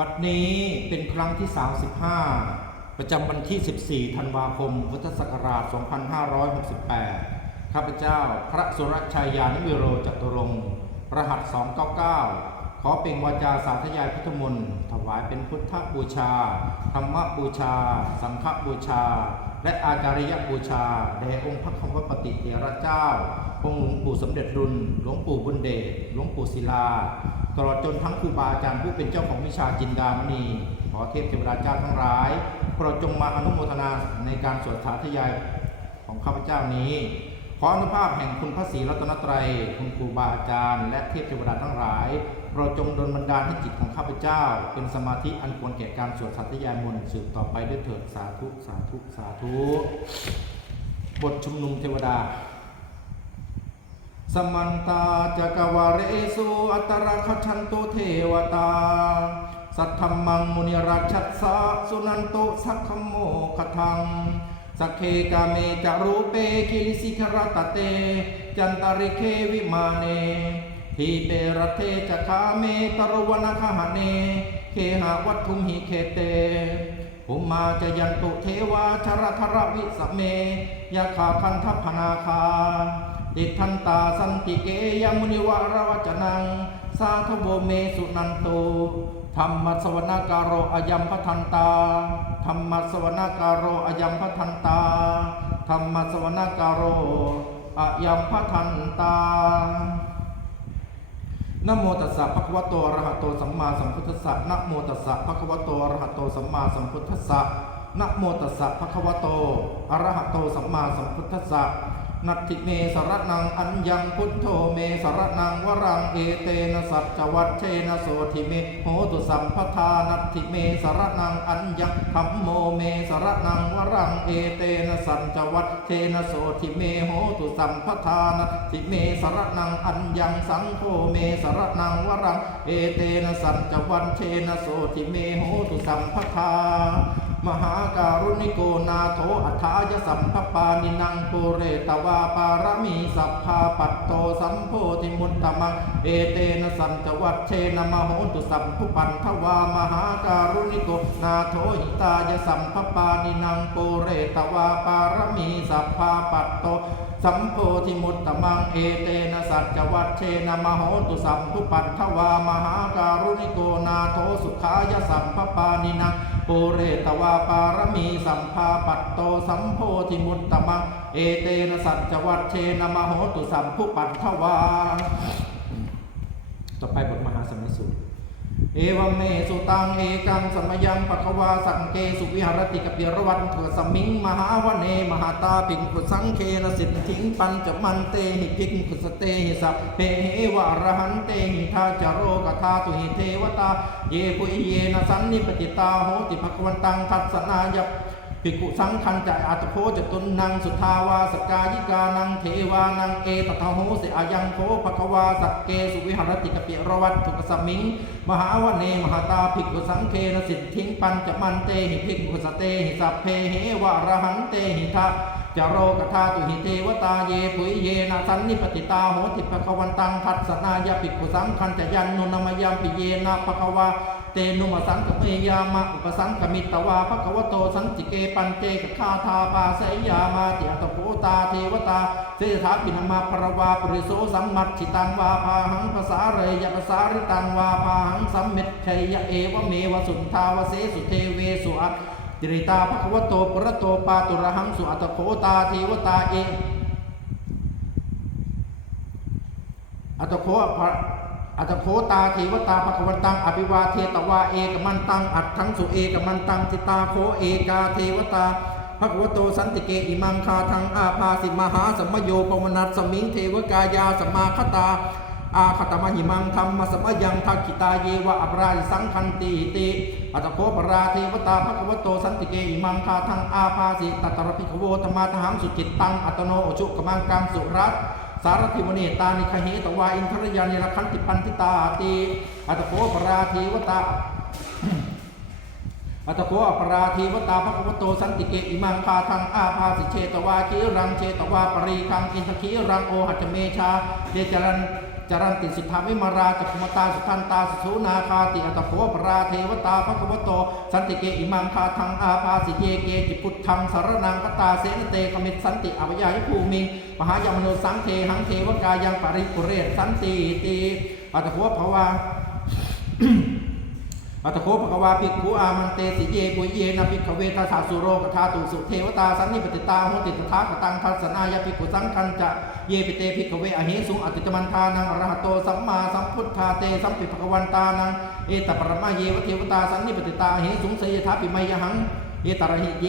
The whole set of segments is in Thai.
บัดนี้เป็นครั้งที่ 35 ประจำวันที่ 14 ธันวาคม พุทธศักราช 2568 ข้าพเจ้าพระสุรชัยยานิวิโรจตุรงค์รหัส 299 ขอเป็นวาจาสาธยายพุทธมนต์ถวายเป็นพุทธบูชา ธรรมบูชา สังฆบูชา และอาจาริยบูชา แด่องค์พระคำวปฏิเถระเจ้า องค์หลวงปู่สมเด็จรุนหลวงปู่บุญเดช หลวงปู่ศิลา ตลอดจนทั้งครูบาอาจารย์ผู้เป็นเจ้าของวิชาจินดามณี ขอเทพเทวดาเจ้าทั้งหลายโปรดจงมาอนุโมทนาในการสวดสาธยายของข้าพเจ้านี้ ขออนุภาพแห่งคุณพระศรีรัตนตรัย คุณครูบาอาจารย์ และเทพเทวดาทั้งหลายโปรดจงดลบันดาลให้จิตของข้าพเจ้า เป็นสมาธิอันควรแก่การสวดสาธยายมนต์สืบต่อไปด้วยเถิดสาธุสาธุสาธุบทชุมนุมเทวดา สมันตาจักวาเรสุอัตระคชันตุเทวตา สัทธมมังมุนิราชัสสะสุนันโตสักขโมคทังสักเคกาเมจารูเปคิลิสิกรตเต จันตริเควิมาเนทีเปรเทจคาเมตรวนาคหเน เคหาวัตถุมหิเคเตภุมาจะยันตุเทวาชรธรวิสเมยาขาคันทัพพนาคา ติทันตาสันติเกยมุนิวารวจนัง สาธโวเมสุนันโตธรรมสวนาการโรอยัมพทันตาธรรมสวนาการโรอยัมพทันตาธรรมสวนาการโรอยัมพทันตานโมตัสสะภะคะวะโตอะระหะโตสัมมาสัมพุทธัสสะนะโมตัสสะภะคะวะโตอะระหะโตสัมมาสัมพุทธัสสะนะโมตัสสะภะคะวะโตอะระหะโตสัมมาสัมพุทธัสสะ นัตถิเมสรนังอัญญังพุทโธเมสรนังวรังเอเตนะสัจจวัชเชนะโสทิเมโหตุสัมปทานัตถิเมสรนังอัญญังธัมโมเมสรนังวรังเอเตนะสัจจวัชเชนะโสทิเมโหตุสัมปทานัตถิเมสรนังอัญญังสังโฆเมสรนังวรังเอเตนะสัจจวัชเชนะโสทิเมโหตุสัมปทา มหาการุณิโกนาโถอัฏฐายสัมภปานินังปุเรตวาปารมีสัพพาปัตโตสัมโพธิมุตตมังเอเตนะสัมจวัตเชนะมโหตุสัมภุปันทวามหาการุณิโกนาโถหิตายสัมภปานินังปุเรตวาปารมีสัพพาปัตโต สัมโพธิมุตตมังเอเตนะสัจวัตเชนะมโหตุสัมภุปันทวามหาการุณิโกนาโถสุขายสัมภปานินังปุเรตวาปารมีสัมภาปัตโตสัมโพธิมุตตมังเอเตนะสัจวัตเชนะมโหตุสัมภุปันทวาต่อไปบทมหาสมัยสูตร เอวังเมสุตังเอกังสมยังปะคะวาสังเกสุวิหารติกปิรวัตเถสมิงมหาวเนมหาตาปิงกุสังเคนะสิทธิงปันจมันเตหิพิงกุสเตหิสัพเพเหวะระหันเตหิทาจโรกทาตุหิเทวตา เยปุเยนะสันนิปติตาโหติภควันตังทัศนายับ ภิกขุสังคันจะอัตโพจตุนนางสุทาวาสกายิกานังเทวานังเอตตะโหสิอายังโพภควาสักเกสุวิหารติกเปียรวัตถุกสมิง มหาวเนมหาตาภิกขุสังเคนสิทธิงปัญจมันเตหิภิกขุสเตหิสัพเพเหวะระหังเตหิทะ จโรกธาตุหิเทวตาเยปุยเยนะสันนิปติตาโหติภควันตังทัศนายาภิกุสังคันจะยันนุนามยัมปิเยนะภควาเตนุมสังกเมยามะอุปสังกมิตวาภควโตสันติเกปันเจกคาทาปาสยยามาติอัตโพตาเทวตาเสถาปินมาปรวาปริโสสัมมัตชิตังวาพาหังภาษาเรยภาษาริตังวาพาหังสัมเมตชัยะเอวเมวสุนทาวเสสุเทเวสุอัต จริตาภควโตปรโตปาตุระหังสุอัตโพตาเทวตาเอ อัตโคอัตโคตาเทวตาภควันตัง อภิวาเทตวาเอกมันตัง อัดทั้งสุเอกมันตังจิตาโคเอกาเทวตาภควโตสันติเกอิมังคาทังอาภาสิมหาสมโยปวนัสสมิงเทวกายาสมาคตา อาคตมหิมังธรรมสมยังทักขิตาเยวะอปราชสังคันติติอัตโคปราเทวตาภควโตสันติเกอิมังคาทังอาภาสิตตรพิขโวธรรมาทหังสุจิตตังอัตโนอจุกมังกังสุรัตสารทิวเนตานิคเหตวาอินทรยานิรคันติปันติตาติอัตโคปราทีวตาอัตโคอปราทีวตาภควโตสันติเกอิมังคาทังอาภาสิเชตวาคีรังเชตวาปรีคังอินทคีรังโอหัจเมชาเจจรัน จรันติสิทธาวิมาราจักขุมตาสุทันตาสุสูนาคาติอัตโพปราเทวตาภควโต สันติเกอิมังคาทังอาภาสิเยเกจิพุทธังสารนังกตาเสนเตกมิตสันติอภยายภูมิมหายามโนสังเทหังเทวกายังปริปุเรศสันติติอัตโพภวา อัตโคภควาภิกขุอามันเตสิเยปุยเยนะภิกขเวทัสสะสุโรกธาตุสุเทวตาสันนิปติตาโหติตถาคตังทัสนายภิกขุสังคันจะเยปิเตภิกขเวอหิสุงอติตมันทานังอรหัตโตสัมมาสัมพุทธาเตสัมปิภกวันตานังเอตปรมาเยวเทวตาสันนิปติตาอหิสุงเสยถาปิมยหังเอตระหิเย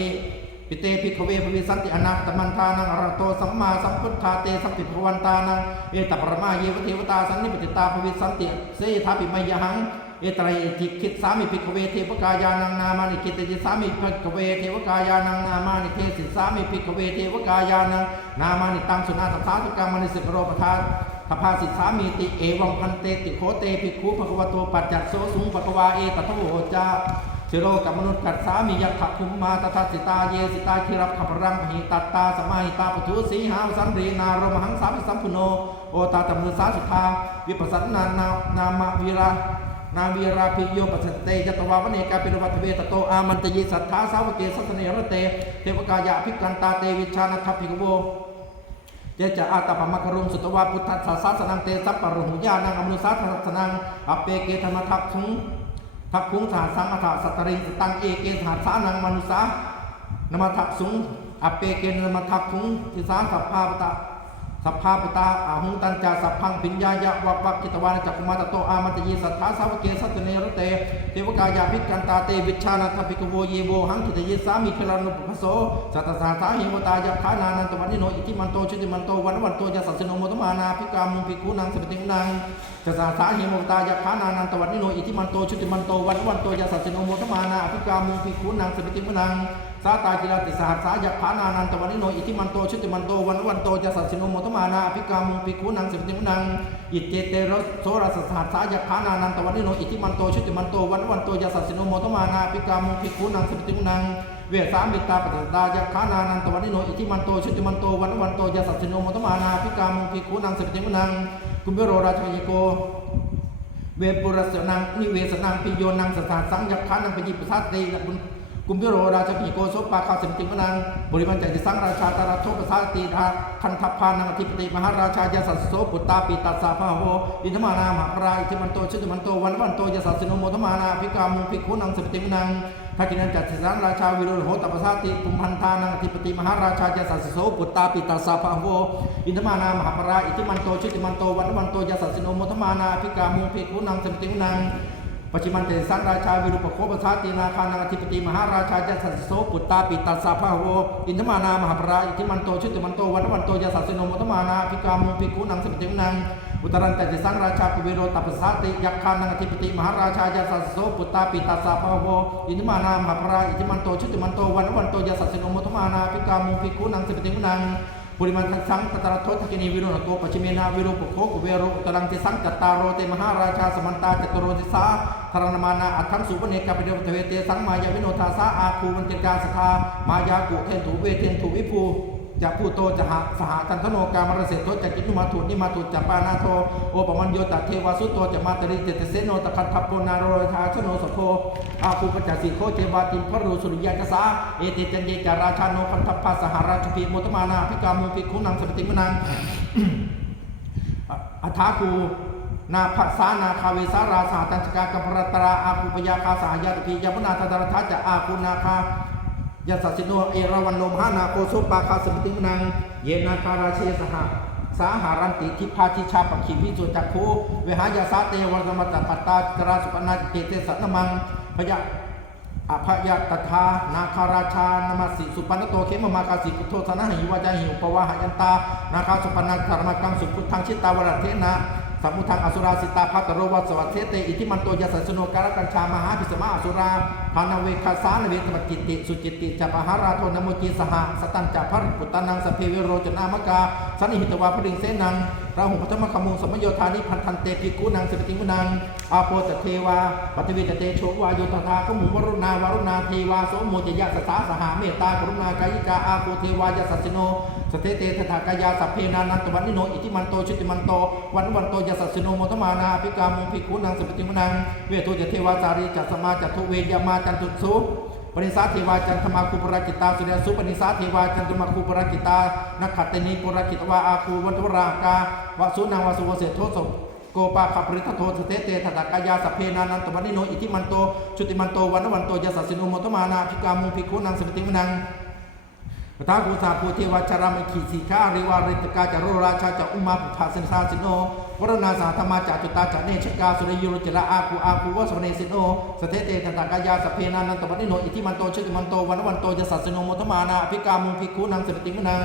ปิเตภิกขเวภวิสันติอนาคตมันทานังอรหัตโตสัมมาสัมพุทธาเตสัมปิภกวันตานังเอตปรมาเยวเทวตาสันนิปติตาภวิสันติเสยถาปิมยหัง เอตระจิคิดสามิภิกขเวเทวกายานังนามานิคิตจิสามิภิกขเวเทวกายานังนามานิเทสิสามิภิกขเวเทวกายานังนามานิตังสุนาสัสสาทุกรรมนิสิกโรปทานทพาสิสามีติเอวังพันเตติโคเตภิกขุภควโตปัจจัตโสสุงภควาเอตโทโหจาสิโรกับมนุษย์กัดสามียัตถคุมมาตทัสิตาเยสิตาคิรับขปรังหิตัตตาสมาหิตาปทุสีหาวสัมเรนารมหังสามิสัมพุโนโอตาตมือสาสุธาวิปัสสนานานามาวีรา นาวีราภิโยปัสเตยตวาวเนกาปิรวัตเวตโตอามันตยิสัทธาสาวเกสัสเนรเตเทวกายะภิกันตาเตวิชานัทภิกโวเจจะอาตปมะกรุงสุตวาพุทธัสสะสาสนังเตสัปปะรุหุญานังอมนุสาทัสนังอเปเกธรรมทักขุงทักขุงสาสังอัฏสัตริงสตังเอเกสหัสานังมนุสานมทักสุงอเปเกนมทักขุงทิสาสัพพาปตะ สัพพาปตาอาหุตันจาสัพพังปิญญายะวัปปกิตวานจักกุมาตโตอามัตยีสัทธาสาวเกสัตเนรเตเทวกายาภิกันตาเตวิชานัทภิกโวเยโวหังกิตยิสามิคลานุปภโสสัตสาสาหิวตายะขานานันตวันนิโนอิติมันโตชุติมันโตวันวันโตยะสัสโนโมตมานาภิกามุภิกุนังสปติงนังสัตสาหิวตายะขานานันตวันนิโนอิติมันโตชุติมันโตวันวันโตยะสัสโนโมตมานาภิกามุภิกุนังสปติงนังสาตากิรติสหัสสายะขานานันตวันนิโนอิทิมันโตชุติมันโตวันวันโตจะสัสสิโนโมทมานาภิกามุงภิกขุนังสิบติมุนังอิเจเตรสโสรสสหัสสายะขานานันตวันนิโนอิทิมันโตชุติมันโตวันวันโตจะสัสสิโนโมทมานาภิกามุงภิกขุนังสิบติมุนังเวสามิตาปฏิตายะขานานันตวันนิโนอิทิมันโตชุติมันโตวันวันโตจะสัสสิโนโมทมานาภิกามุงภิกขุนังสิบติมุนังกุมเบโรราชยโก เวปุรสนังนิเวสนังปิโยนังสถานสังยักขานังปยิปสัตติกุม กุมพิโรราชพีโกโสปาคาสิมติมนังบริมันจัติสังราชาตาราโทปสาติราคันทัพพานังอธิปติมหาราชายาสัสโสปุตตาปิตัสสะพะโหอินทมานามหาปราอิทิมันโตชุติมันโตวันวันโตยาสัสสิโนโมทมานาภิกามุภิกขุนังสิปติมนังทักินันจัติสังราชาวิโรโหตปสาติปุมพันธานังอธิปติมหาราชายาสัสโสปุตตาปิตัสสะพะโหอินทมานามหาปราอิทิมันโตชุติมันโตวันวันโตยาสัสสิโนโมทมานาภิกามุภิกขุนังสิปติมนัง ปัจจิมันเตสังราชาวิรุปโคปสาตินาคานังอธิปติมหาราชาจัสัสโสปุตตาปิตัสสะพะโวอินทมานามหาปราอิทิมันโตชุติมันโตวันวันโตยาสัสสิโนมตมานาภิกามุภิกุนังสมิตินังอุตรันตจิสังราชาปุเวโรตัปสาติยักขานังอธิปติมหาราชาจัสัสโสปุตตาปิตัสสะพะโวอินทมานามหาปราอิทิมันโตชุติมันโตวันวันโตยาสัสสิโนมตมานาภิกามุภิกุนังสมิตินัง ปุริมันทังสังตตระโทษกินีวิโรณโกปัจฉิเมนาวิโรปโคกุเวโรตรังติสังจัตตารโรเตมหาราชาสมันตาจตโรติสาธารณมานาอัตถังสุปเนกาปิเดวเทเวเตสังมายาวิโนทาสาอาคูมันเจกาสทามายากุเทนถูเวเทนถูวิภู จะพูโตจะหะสหตันทโนกามรเสโตจะกินุมาถุนิมาถุจะปานาโทโอปมัญโยตเทวาสุโตจะมาตริเจตเสโนตะคันทัพโพนาโรธาชโนสโพอาคูปจัสสิโคเจวาติมพรูสุริยากสาเอเตจันเยจาราชาโนคันทัพพาสหราชพีโมตมานาพิกามุภิกขุนังสปติมนังอัฐาคูนาภัสสานาคาเวสาราสาตัญชกากัปรตราอาคูปยาคาสายาตพียามุนาทดารทัจจะอาคูนาคา ยาสัสสิโนเอราวันโนมหานาโกสุปาคาสมิติมนัง เยนาคาราเชสหะสาหารันติทิพาทิชาปขีวิจุจักคูเวหายาสาเตวรมัตตปัตตาจราสุปนาเกเตสันนมังพยาอภยตถานาคาราชานมสิสุปันโตเขมมากาสิพุทโธธนะหิวาจาหิวปวาหายันตา นาคาสุปนนังธรรมกังสุพุทธังชิตาวรเทนะ สัมมุทังอสุราสิตาพัตโรวัสวัสเทเตอิทิมันโตยสัสสโนการกัญชามหาพิสมาอสุราพานเวคาสานเวทมจิตติ สุจิตติจัปหาราโทนโมจีสหสตันจัพริปุตตานังสเพเวโรจนามกาสันนิหิตวาพริงเสนัง ราหุพัทมะขมุงสมโยธานิพันธันเตปิกุนังสิปติมุนังอาโปตเทวาปัทวิตเตโชวาโยธาขมุงวรุณาวรุณาเทวาโสโมจยะสสาสหาเมตตากรุณากายิกาอาโปเทวายสัสสิโนสเตเตถากายาสัพเพนานันตวันนิโนอิติมันโตชุติมันโตวันวันโตยสัสสิโนโมทมานาภิกามุงภิกขุนังสปติมุนังเวทุจเทวาสารีจัสมาจัตุเวยามาจันตุสุ ปนิสาเทวาจันทมาคูปรากิตาสุเดสุปนิสาเทวาจันธมาคูปรากิตานักขัตเตนีปรากิตวาอาคูวันตุรากาวสุนังวสุวเสโทสโกปาขับริทโทสเตเตถากายาสเพนานันตวันนิโนอิทิมันโตชุติมันโตวันวันโตยสัสสินุโมทมานาภิกามุภิกขุนังสปติมนัง พระทาภูสาภูเทวชารามขีสีข้าริวาริตกาจารุราชาจาอุมาปุภาสินสาสินโนวรณาสาธรรมาจาจุตาจาเนชกาสุริยุรจิระอาคูอาคูวสเนสินโนสเทเตตันตากายาสเพนานันตวันิโนอิทิมันโตชิติมันโตวันวันโตยสัสสิโนโมทมานาภิกามุภิกขุนังสติมนัง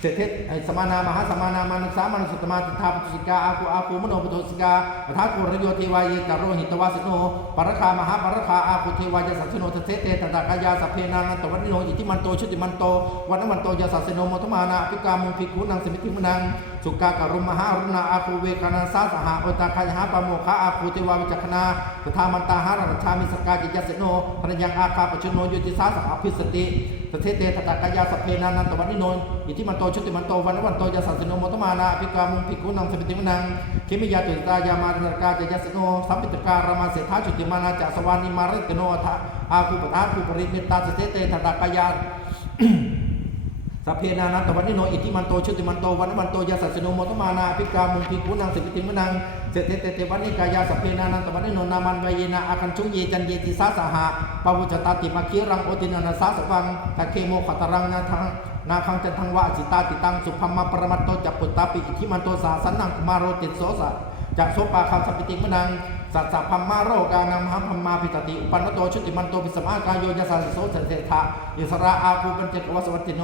เศรษฐสมานามหาสมานามานุสามานุสตมาติทาปุสิกาอาคูอาคูมโนปุโตสิกาปทาภูรโยเทวายจารโรหิตวาสิโนปรคามหาปรคาอาคูเทวายสัสโนสเทเตตันตากายาสเพนานันตวันิโนอิทิมันโตชิติมันโตวันวันโตยาสัสโนมทมานาภิกามุภิกุนังสมิติมนังสุกากรุมหารุณาอาคูเวกานาสาสหาโอตาคายหาปโมคะอาคูเทวาวิจักขณาสทามันตาหาราชามิสกาจิยสโนพนยังอาคาปชโนโยติสาสหพิสติสเทเตตตากายาสเพนานันตวันนิโนอิทิมันโตชุติมันโตวันวันโตยาสัสสิโนโมตมานาภิกามุภิกขุนังสมิติมนังคิมิยาตุตายามาตกาจยสโนสัมปิตการามาเสถาชุติมานาจสวานิมาริตโนอัฏฐอาคูปทาคูปริเมตตาสเทเตตตากายา สัพเพนานันตวันนิโนอิทิมันโตชุติมันโตวันวันโตยาสัสโนโมตมานาภิกามุงพิกุนังสิปิติมนังเสเตเตเตวันนิกายาสัพเพนานันตวันนิโนนามันวเยนาอาคันชุงเยจันเยติสาสหะปวุจตาติมาคีรังโอตินานาสาสวังตะเคโมขัตรังนาทังนาคังจันทังวะจิตาติตังสุภมมะปรมัตโตจัปปุตตาปิอิทิมันโตสาสันนังมารโรติโสสะจะโสปาคาสัพพิติมนังสัตสะพัมมาโรกานังมหาพัมมาพิตติอุปันนโตชุติมันโตปิสมากายโยยสัสโสเสเสทะอิสระอาภูปัญจกวสวัตติโน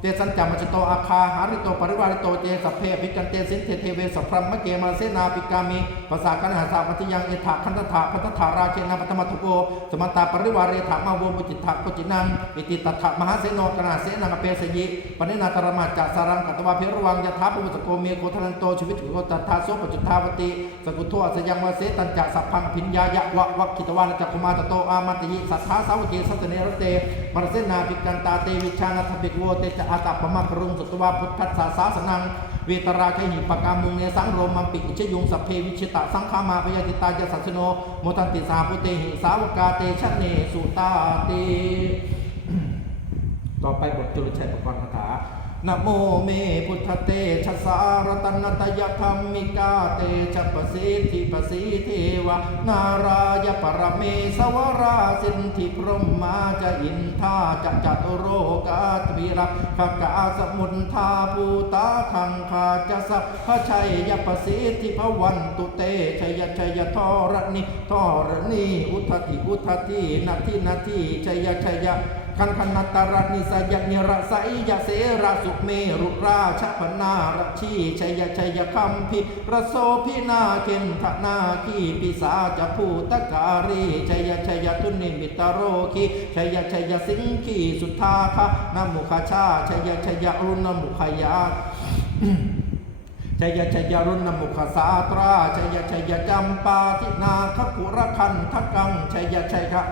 เตสันจามัจโตอาคาหาริโตปริวาริโตเจสัพเพภิกันเตสินเทเทเวสัพพรมเกมาเสนาปิกามิภาษากันหาสามัติยังเอถาคันตถาพันตถาราเชนะปัตมทุโกสมตตาปริวาเรถามาโวมุจิตถะกุจินังอิติตัทถะมหาเสโนกนาเสนังอเปสยิปณินาตรมาจาสารังกัตวาเพรวังยะถาปุสโกเมโคทนันโตชีวิตโกตัทธาโสปจุทาวติสกุโทอสยังวเสตันจะสัพพังพิญญายะวะวักขิตวานจักคุมาตโตอามันติยิสัทธาสาวเกสัตเนรเตมรเสนาปิกันตาเตวิชานัทปิกโวเตจะอาตาปมะกรุงสุตวาพุทธัสสะสาสนัง เวตราคหิปกามุงเนสังโรมัมปิอิชยุงสัพเพวิชิตะสังขามาพยาติตายสัสสโนโมทันติสาพุเตหิสาวกาเตชะเนสุตาติต่อไปบทจุลชัยประกรณ์คาถา นะโมเมพุทธเตชะสารตนตยธรรมิกาเตชะปสิทธิปะสีเทวานารายปรเมสวราสินธิพรหมาจะอินทาจะจัตุโรกาตวีระขกาสมุนทาภูตาคังคาจะสัพพชัยยปสิทธิพวันตุเตชยชยทรณิทรณีอุทธิอุทธินาทินาทิชยชย คันคนัตตรนิสยเนรสยยเสระสุเมรุราชพนาระชีชัยชัยคัมพิระโสพินาเข็นทนาคีปิสาจภูตการีชัยชัยทุนิมิตโรคีชัยชัยสิงคีสุทธาคะนมุขชาชัยชัยรุณมุขยาชัยชัยรุณมุขสาตราชัยชัยจำปาทินาคกุรคันทกังชัยชัยคะ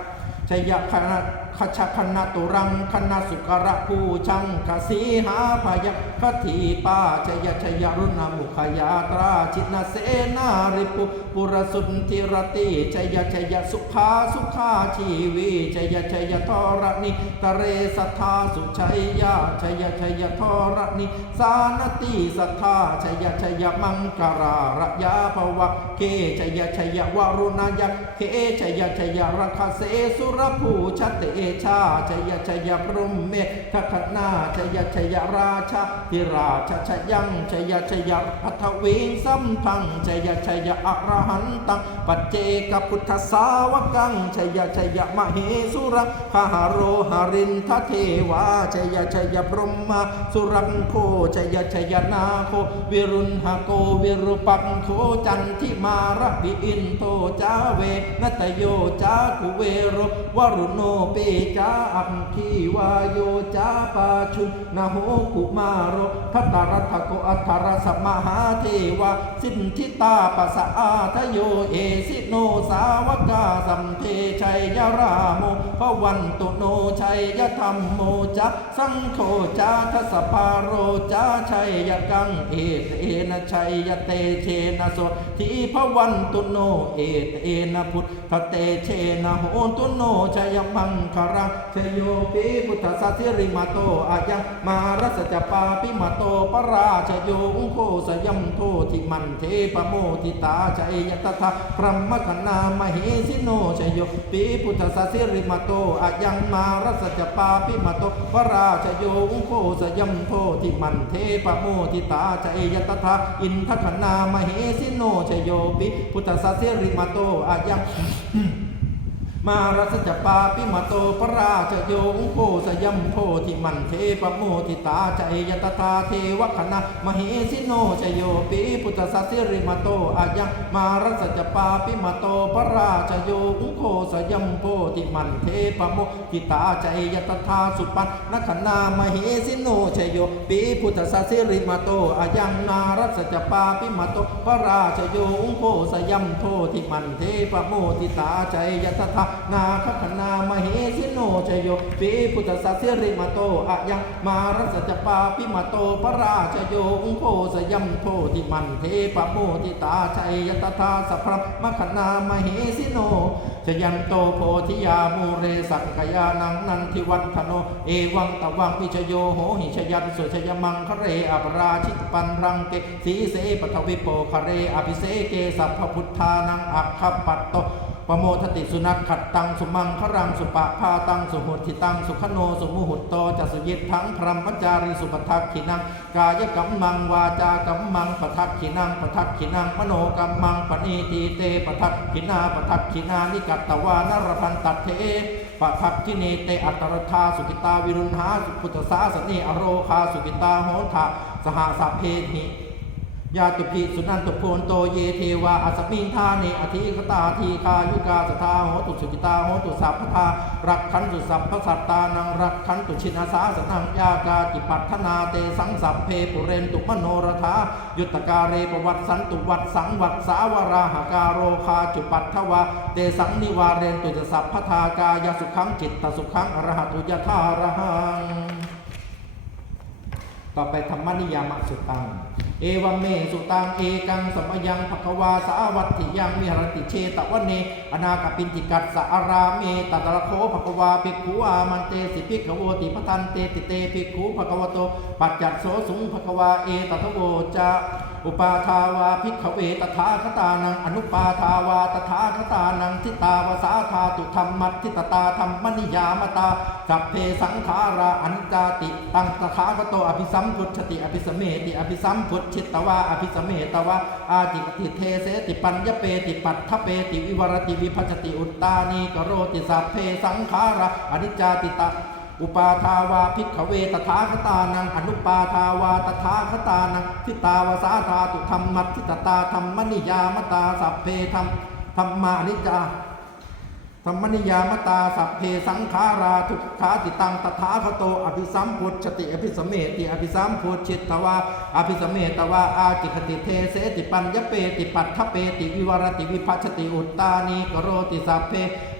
ชัยคณะ ขชคณะตุรังคณะสุกระภูชังคสีหาพยคทีปาชยชยรุณมุขยาตราชินเสนาริปุปุรสุนทิรติชยชยสุขาสุขาชีวีชยชยทรณิตเรสัทธาสุชัยยาชยชยทรณิสานติสัทธาชยชยมังกราระยาภวะเคชยชยวรุณายะเคชยชยรคเสสุรภูชเตชาชัยชัยพรหมเมทคนาชัยชัยราชาธิราชชยังชัยชัยพัทวิงสัมพังชัยชัยอรหันตังปัจเจกพุทธสาวกังชัยชัยมเหสุรังคหาโรหรินทเทวาชัยชัยพรหมาสุรังโคชัยชัยนาโควิรุณหโกวิรุปังโคจันทิมารบิอินโตจาเวนตโยจากุเวโรวรุโนเปจาอัมคีวายโยจาปาชุนนะโหกุมารทัตตารัตโกอัทธรสมมหาเทวาสินทิตาปัสสะอาทโยเอสิโนสาวกาสัมเพชัยยราโมพระวันตุโนชัยยธรรมโมจะสังโฆจาทสพาโรจาชัยยกังเอตเอนะชัยยเตเชนะโสทีพระวันตุโนเอตเอนะพุทธ เตเชนะโหตุโนชัยมังคารังชโยปิพุทธสัสิริมาโตอายังมารัสจปาปิมาโตปราชโยอุโคสยมโททิมันเทปโมทิตาชัยยตถาพรหมคณามเหสิโนชโยปิพุทธสัสิริมาโตอายังมารัสจปาปิมาโตปราชโยอุโคสยมโททิมันเทปโมทิตาชัยยตถาอินทคณามเหสิโนชโยปิพุทธสัสิริมาโตอายัง 응. มารัสจปาปิมาโตปราชโยงโคสยัมโพธิมันเทปโมทิตาใจยตตาเทวคณะมเหสิโนชโยปิพุทธสัสสิริมาโตอายังมารัสจปาปิมาโตปราชโยงโคสยัมโพธิมันเทปโมทิตาใจยตตาสุปันนคณามเหสิโนชโยปิพุทธสัสสิริมาโตอายังนารัสจปาปิมาโตปราชโยงโคสยัมโพธิมันเทปโมทิตาใจยตตานาคคณามเหสิโนชโยปีพุทธสัสสิริมาโตอะยังมารัสจปาปิมาโตพระราชโยอุโคสยัมโทติมันเทปโมติตาชัยยตถาสัพพะมคณามเหสิโนชยันโตโพธิยามูเรสังกยานังนันทิวัฒโน เอวังตวังพิชโยโหหิชยันสุชยมังคะเรอปราชิตปันรังเกสีเสปทวิโปคะเรอภิเสเกสัพพพุทธานังอัคคปัตโต ปโมทติสุนัขขัดตังสุมังครังสุปะพาตังสุหุติตังสุขโนสุมุหุตโตจัสยิตทั้งพรหมจารีสุปทักขินังกายกัมมังวาจากัมมังปทักขินังปทักขินังมโนกัมมังปณีตีเตปทักขินาปทักขินานิกัตตวานรพันตัดเทปทักขิเนเตอัตตรธาสุกิตาวิรุณหาสุพุทธสาสนีอโรคาสุกิตาโหทาสหสัพเพหิ ยาตุภิสุนันตุโพนโตเยเทวาอัสมิงทาเนอธิคตาทีคายุกาสทาโหตุสุกิตาโหตุสัพพทารักขันตุสัพพสัตตานังรักขันตุชินาสาสนังยากาจิปัฏนาเตสังสัพเพปุเรนตุมโนรธายุตการเรปวัตสันตุวัตสังวัตสาวราหกาโรคาจุปัฏทวาเตสังนิวาเรนตุจะสัพพทากายสุขังจิตตสุขังอรหัตุยะธาระหังต่อไปธรรมนิยามสุตัง เอวังเมสุตังเอกังสมยังภควาสาวัตถิยังมิหรติเชตวันเนอนาคปินติกัสสะอาราเมตัตระโคภควาภิกขุอามันเตสิภิกขโวติพทันเตติเตภิกขุภควโตปัจจัตโสสุงภควาเอตทโวจะ อุปาทาวาภิกขเวตถาคตานัง อนุปาทาวาตถาคตานังทิตาวสาธาตุธรรมัตทิตตาธรรมนิยามตาสัพเพสังขาราอนิจจาติ ตังตถาคโตอภิสัมพุทธติอภิสมเมติอภิสัมพุทธิตวาอภิสมเมตวาอาจิกติเทเสติปัญญเปติปัตถเปติวิวรติวิภัชติอุตตานีกโรติสัพเพสังขาราอนิจจาติตา อุปาทาวาพิกขเวตถาคตานังอนุปาทาวาตถาคตานังทิตาวสาธาตุธรรมัตทิตตาธรรมนิยามตาสัพเพธรรมธรรมานิจจา ธรรมนิยามตาสัพเพสังขาราทุกขาติตังตถาคโต อภิสัมพุทธติ อภิสมเมติ อภิสัมพุทธิตวาอภิสมเมตวาอาจิคติเทเสติปัญญเปติปัตถเปติวิวรติวิภัชติอุตตานีกโรติสัพเพ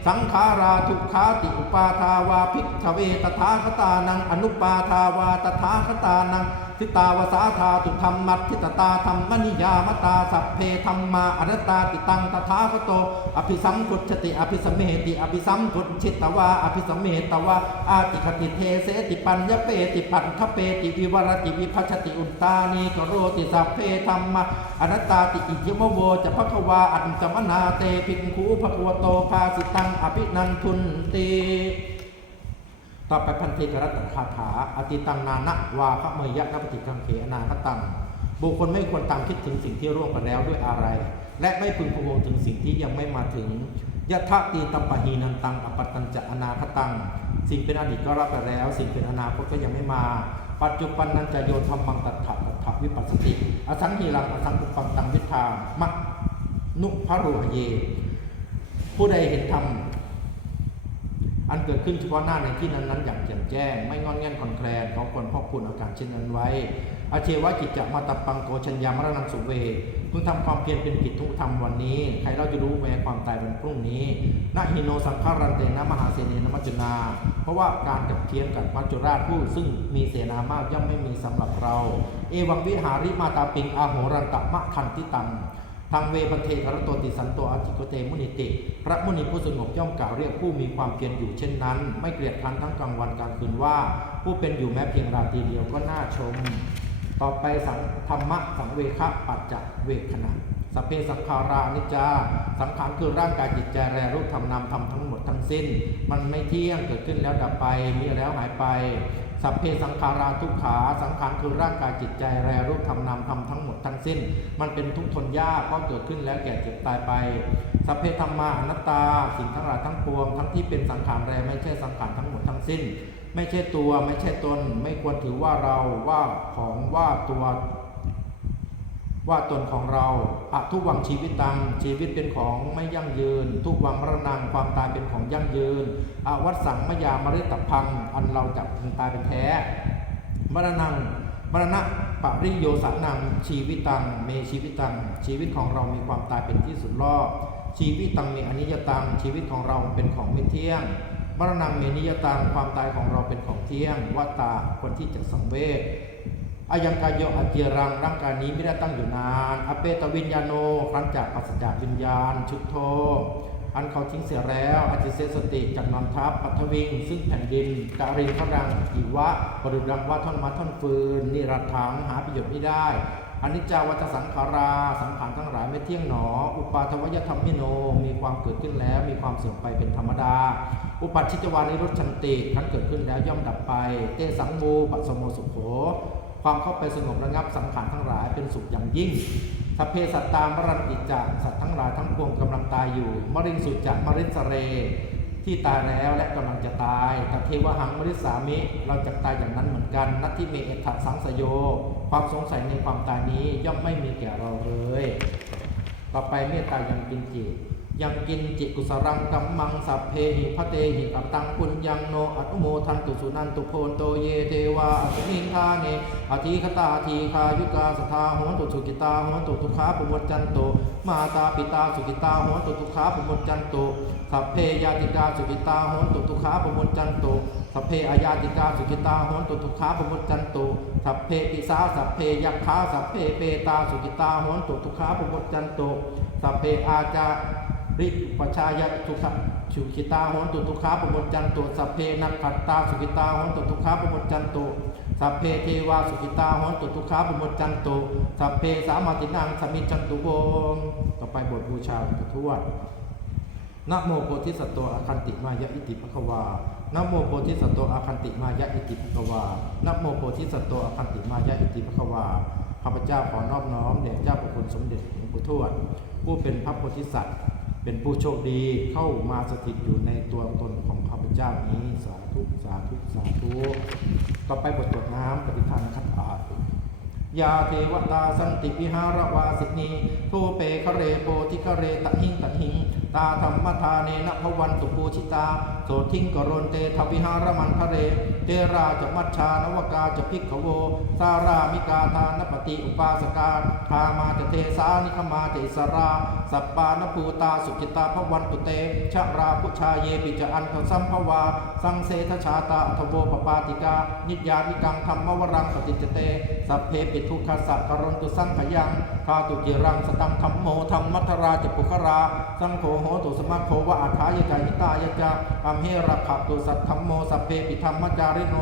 สังขาราทุกขาติอุปาทาวาพิกขเวตถาคตานังอนุปาทาวาตถาคตานัง ทิตาวสาธาตุธรรมัตทิตตาธรรมนิยามตาสัพเพธรรมาอนัตตาติตังตถาคโต อภิสัมพุทธติ อภิสมเมติ อภิสัมพุทธิตวาอภิสมเมตวาอาติคติเทเสติปัญญเปติปันทเปติวิวรติวิภัชติอุตตานีกโรติสัพเพธรรมะอนัตตาติอิทิมโวจะภควาอันสมนาเตภิกขูภควโตภาสิตังอภินันทุนติ ต่อไปพันเทกรัตคาถาอติตังนานะวาคะเมยะนปฏิกังเขอนาคตัง บุคคลไม่ควรตามคิดถึงสิ่งที่ร่วงไปแล้วด้วยอะไร และไม่พึงพะวงถึงสิ่งที่ยังไม่มาถึงยะทะตีตัมปะหีนันตังอปตตัญจะอนาคตัง สิ่งเป็นอดีตก็รับไปแล้ว สิ่งเป็นอนาคตก็ยังไม่มา ปัจจุบันนันจะโยธรรมังตัดถะตัดถะวิปัสสติ อสังหีรังอสังกุปังตังวิทามะนุพระโรหเย ผู้ใดเห็นธรรม อันเกิดขึ้นเฉพาะหน้าในที่นั้นๆอย่างแจ่มแจ้ง ไม่งอนแง่นคอนแคลนขอควรพอคุณอาการเช่นนั้นไว้อาเชวะกิจจะมาตับปังโกชัญญามรณังสุเวพึงทำความเพียรเป็นกิจทุกธรรมวันนี้ ใครเราจะรู้แม้ความตายวันพรุ่งนี้นาหิโนสังขารันเตนะมหาเสเนนมัจจุนา เพราะว่าการกับเคียงกับมัจจุราชผู้ซึ่งมีเสนามากย่อมไม่มีสำหรับเรา เอวังวิหาริมาตาปิงอาโหรันตะมะคันติตัง ทางเวปันเทคารโตติสันโตอาจิโกเตมุนิติ พระมุนีผู้สงบย่อมกล่าวเรียกผู้มีความเพียรอยู่เช่นนั้น ไม่เกลียดคร้นทั้งกลางวันกลางคืนว่า ผู้เป็นอยู่แม้เพียงราตรีเดียวก็น่าชม ต่อไปสังธรรมะสังเวคะปัจจเวคขณะสพเพสังขารานิจจา สังขารคือร่างกายจิตใจแรรูปธรรมนามธรรมทั้งหมดทั้งสิ้น มันไม่เที่ยงเกิดขึ้นแล้วดับไปมีแล้วหายไป สัพเพสังขาราทุกขาสังขารคือร่างกายจิตใจแรรูปธรรมนามธรรมทั้งหมดทั้งสิ้น มันเป็นทุกทนยากเพราะเกิดขึ้นแล้วแก่เจ็บตายไป สัพเพธรรมาอนัตตา สิ่งทั้งหลายทั้งปวง ทั้งที่เป็นสังขารแรไม่ใช่สังขารทั้งหมดทั้งสิ้น ไม่ใช่ตัวไม่ใช่ตน ไม่ควรถือว่าเราว่าของว่าตัว ว่าตนของเราอะทุกวังชีวิตตัง ชีวิตเป็นของไม่ยั่งยืน ทุกวังมรณังความตายเป็นของยั่งยืนอวัตสังมยามริตพัง อันเราจะพึงตายเป็นแท้ มรณังมรณะปริโยสานัง ชีวิตตัง เมชีวิตตัง ชีวิตของเรามีความตายเป็นที่สุดรอบชีวิตตังมีอนิจตัง ชีวิตของเราเป็นของไม่เที่ยงมรณังเมนิยตัง ความตายของเราเป็นของเที่ยงวัตตาคนที่จะสังเวช อายังกายโยอาเจียรังร่างกายนี้ไม่ได้ตั้งอยู่นานอเปตวิญญาโนครั้นจากปัสจากวิญญาณ ชุดโท อันเขาทิ้งเสียแล้วอจิเสสติจากนอนทัพปัทวิง ซึ่งแผ่นดินการินพรังอิวะปรุดังว่าท่อนมาท่อนฟืนนิรัตถังหาประโยชน์ไม่ได้อนิจจาวัฏสังขารา สังขารทั้งหลายไม่เที่ยงหนอ อุปาทวยธรรมมิโน มีความเกิดขึ้นแล้ว มีความเสื่อมไปเป็นธรรมดา อุปัชชิตวานิรุชันติครั้นเกิดขึ้นแล้วย่อมดับไป เตสังโมปัสสโมสุโข ความเข้าไปสงบระงับสังขารทั้งหลายเป็นสุขอย่างยิ่งสัพเพสัตตามรันติจะสัตว์ทั้งหลายทั้งปวงกำลังตายอยู่ มริงสุจะมริสเร ที่ตายแล้วและกำลังจะตายแต่เทวหังมริสามิ เราจะตายอย่างนั้นเหมือนกันนัตทิเมเอถสังสโย ความสงสัยในความตายนี้ย่อมไม่มีแก่เราเลย ต่อไปเมตตายังกินจิต ยังกินจิกุสรังกัมมังสัพเพหิพะเตหิอัตตังปุญญังโนอนุโมทันตุสุนันตุโพนโตเยเทวาอสุนิทาเนอธิคตาทีคายุกาสทาโหนตุสุกิตาโหนตุทุขาปุวัจจันโตมาตาปิตาสุกิตาโหนตุทุขาปุวัจจันโตสัพเพยาติกาสุกิตาโหนตุทุขาปุวัจจันโตสัพเพอายาติกาสุกิตาโหนตุทุขาปุวัจจันโตสัพเพปิสาสัพเพยักขาสัพเพเปตาสุกิตาโหนตุทุขาปุวัจจันโตสัพเพอาจา ริปชายะทุกขสุขิตาโหนตุทุกขาปมุจจันตุสัพเพนักขัตตาสุขิตาโหนตุทุกขาปมุจจันตุสัพเพเทวาสุขิตาโหนตุทุกขาปมุจจันตุสัพเพสามาตินังสมิจันตุโวมต่อไปบทบูชาพระทวดนะโมโพธิสัตว์ตัวอาคันติมายะอิติภควานะโมโพธิสัตว์ตัวอาคันติมายะอิติภควานะโมโพธิสัตว์ตัวอาคันติมายะอิติภควาข้าพเจ้าขอนอบน้อมแด่เจ้าพระคุณสมเด็จหลวงปู่ทวดผู้เป็นพระโพธิสัตว์ เป็นผู้โชคดีเข้ามาสถิตอยู่ในตัวตนของข้าพเจ้านี้สาธุสาธุสาธุต่อไปบทตรวจน้ำปฏิทานคัตอายาเทวตาสันติวิหารวาสินีโทเปคะเรโปทิคะเรตะหิงตะหิง ตาธรรมทาเนนะพวันตุปูชิตา โสทิงกรนเตทวิหารมันคะเรเตราจะมัชชานวกาจะพิกขโวสารามิกาทานปฏิอุปาสกาคามาจะเทสานิคมาเตสรา สัปปานภูตาสุกิตาพวันตุเตชะราพุชาเยปิจะอันทสัมภวา สังเสทชาตาทโวปปาติกา นิยานิกังธรรมวรังปฏิจเต สัพเพปิทุกขสักรณตุสังขยังคาตุกิรังสตังธรรมโมธรรมมัทราจะปุครา สังโฆโหตุสมัคโควะอัฏฐายกายิตายจาอัมเหระขับตุสัทธรรมโมสัพเพปิธรรมจาริโน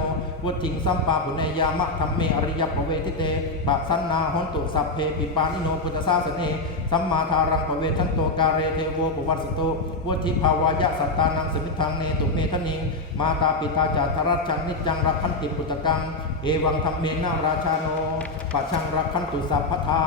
วุติงสัมปาปุเนยามะธรรมเมอริยปเวทิเตปะสันนาหนตุสัพเพปิปานิโนพุทธสาสเนสัมมาทารังปเวทันโตกาเรเทโวปวัสสโตวุธิภาวายะสัตตานังสมิทังเนตุเมทนิงมาตาปิตาจาตรัชังนิจังรักขันติปุตตะกัง เอวังธรรมเมนาราชาโนปะชังรักขันตุสัพพทา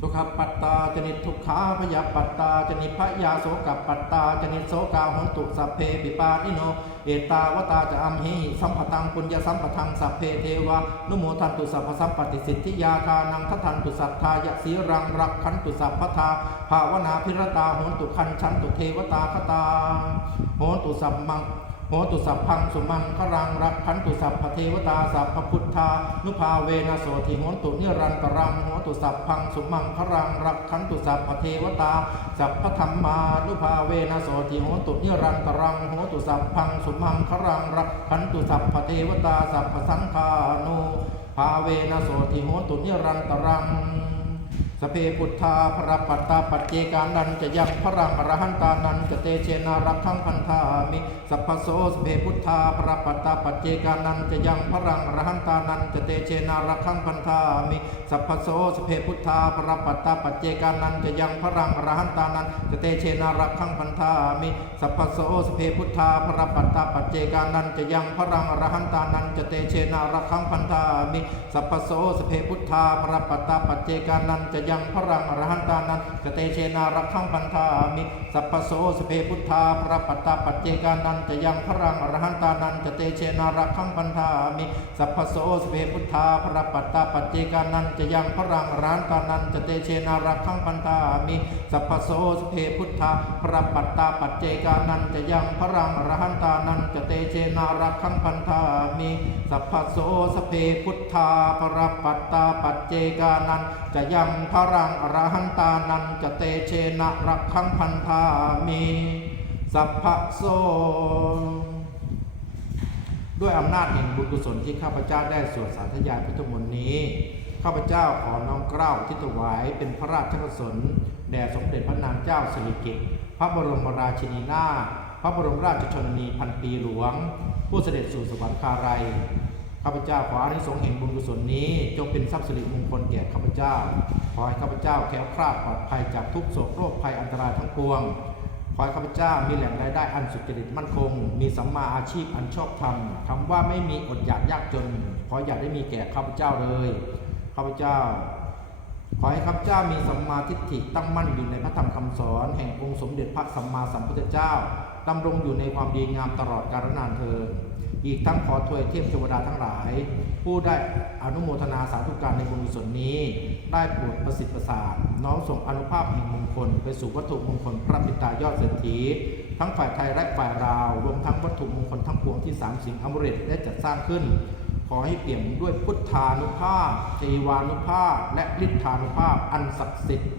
ทุกขปัตตาจนิทุกขาพยาปัตตาจนิพยาโสกปัตตาจนิโสกาหุนตุสัพเพปิปานิโน เอตาวตาจะอัมหิสัมปตังปุญญสัมปทังสัพเพเทวานุโมทันตุสัพพสัมปติสิทธิยาทานังทัทันตุสัทธายะสีรังรักขันตุสัพพทาภาวนาพิรตาโหนตุคันชันตุเทวตาคตาโหนตุสัมมัง โหตุสัพพังสุมังครังรักขันตุสัพพเทวตาสัพพพุทธานุภาเวนะโสติโหตุเนรันตรังโหตุสัพพังสุมังครังรักขันตุสัพพเทวตาสัพพธรรมานุภาเวนะโสติโหตุเนรันตรังโหตุสัพพังสุมังครังรักขันตุสัพพเทวตาสัพพสังฆานุภาเวนะโสติโหตุเนรันตรัง สเพพุทธาพระปัตตาปัจเจกานันจะยังพรังอรหันตานันจะเตเชนารักขั้งพันธามิสัพพโสสเพพุทธาพระปัตตาปัจเจกานันจะยังพรังอรหันตานันจะเตเชนารักขั้งพันธามิสัพพโสสเพพุทธาพระปัตตาปัจเจกานันจะยังพรังอรหันตานันจะเตเชนารักขั้งพันธามิสัพพโสสเพพุทธาพระปัตตาปัจเจกานันจะยังพรังอรหันตานันจะเตเชนารักขั้งพันธามิสัพพโสสเพพุทธาพระปัตตาปัจเจกานันจะยังพรังอรหันตานันจะเตเชนารักขังพันธามิสัพพโสสเพพุทธาพระปัตตาปัจเจกานันจะยังพรังอรหันตานันจะเตเชนารักขังพันธามิสัพพโสสเพพุทธาพระปัตตาปัจเจกานันจะยังพรังอรหันตานันจะเตเชนารักขังพันธามิสัพพโสสเพพุทธาพระปัตตาปัจเจกานันจะยังพรังอรหันตานันจะเตเชนารักขังพันธามิสัพพโสสเพพุทธาพระปัตตาปัจเจกานันจะยังพรังอรหันตานันจะเตเชนะรักขังพันธามิสัพพะโสด้วยอำนาจแห่งบุญกุศลที่ข้าพเจ้าได้สวดสาธยายพุทธมนต์นี้ ข้าพเจ้าขอน้อมเกล้าที่ถวายเป็นพระราชกุศลแด่สมเด็จพระนางเจ้าสิริกิติ์พระบรมราชินีนาถพระบรมราชชนนีพันปีหลวง ผู้เสด็จสู่สวรรคาลัย ข้าพเจ้าขออานิสงส์แห่งบุญกุศลนี้ จงเป็นทรัพย์สิริมงคลแก่ข้าพเจ้า ขอให้ข้าพเจ้าแคล้วคลาดปลอดภัยจากทุกโศกโรคภัยอันตรายทั้งปวง ขอให้ข้าพเจ้ามีแหล่งรายได้อันสุจริตมั่นคง มีสัมมาอาชีพอันชอบธรรมคำว่าไม่มีอดอยากยากจน ขออย่าได้มีแก่ข้าพเจ้าเลย ข้าพเจ้าขอให้ข้าพเจ้ามีสัมมาทิฏฐิตั้งมั่นอยู่ในพระธรรมคำสอน แห่งองค์สมเด็จพระสัมมาสัมพุทธเจ้าดำรงอยู่ในความดีงามตลอดกาลนานเทอ อีกทั้งขอถวยเทพเทวดาทั้งหลาย ผู้ได้อนุโมทนาสาธุการในบุญกุศลนี้ ได้โปรดประสิทธิ์ประสาทน้อมส่งอนุภาพแห่งมงคล ไปสู่วัตถุมงคลพระปิตายอดเศรษฐี ทั้งฝ่ายไทยและฝ่ายลาว รวมทั้งวัตถุมงคลทั้งปวงที่สามสิงอมฤตได้จัดสร้างขึ้น ขอให้เปี่ยมด้วยพุทธานุภาพเทวานุภาพ และฤทธานุภาพอันศักดิ์สิทธิ์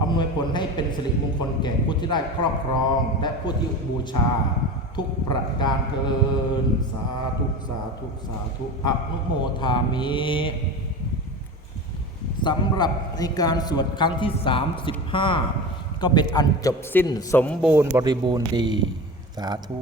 อำนวยผลให้เป็นสิริมงคลแก่ผู้ที่ได้ครอบครอง และผู้ที่บูชา ทุกประการเกิน สาธุสาธุสาธุอนุโมทามิสำหรับในการสวดครั้งที่ 35 ก็เป็นอันจบสิ้นสมบูรณ์บริบูรณ์ดี สาธุ